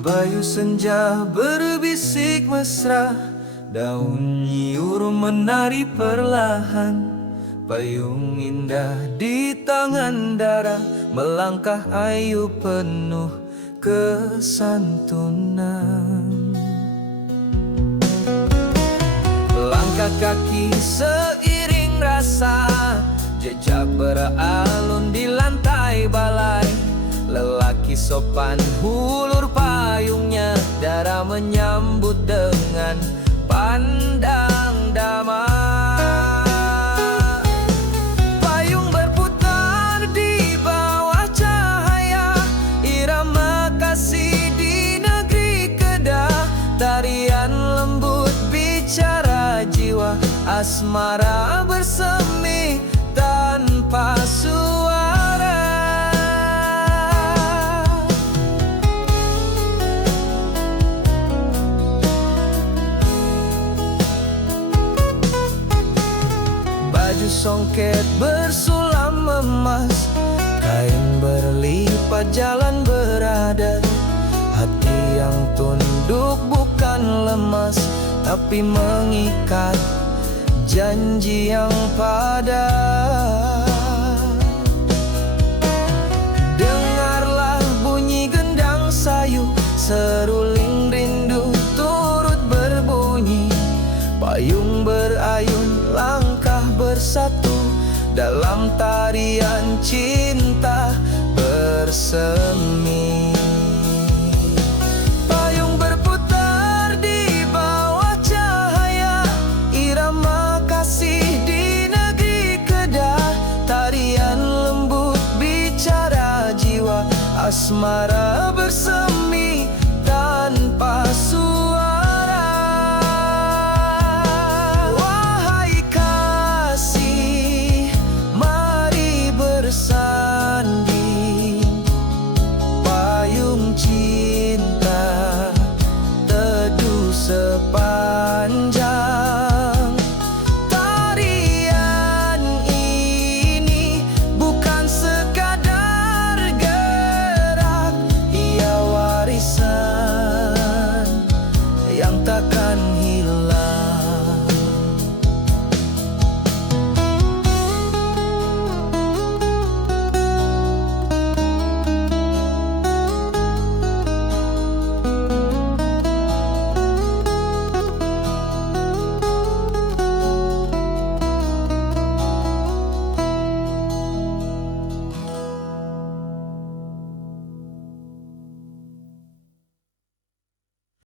Bayu senja berbisik mesra Daun nyiur menari perlahan. Payung indah di tangan darah Melangkah ayu penuh kesantunan. Langkah kaki seiring rasa Jejak beralun di lantai balai. Lelaki sopan Darah menyambut dengan pandang damai. Payung berputar di bawah cahaya Irama kasih di negeri kedah. Tarian lembut bicara jiwa Asmara bersemi tanpa suara songket bersulam emas. Kain berlipat jalan berada. Hati yang tunduk bukan lemas Tapi mengikat janji yang padat. Dengarlah bunyi gendang sayu Seruling rindu turut berbunyi. Payung bersatu Dalam tarian cinta bersemi. Payung berputar di bawah cahaya Irama kasih di negeri kedah. Tarian lembut bicara jiwa Asmara bersemi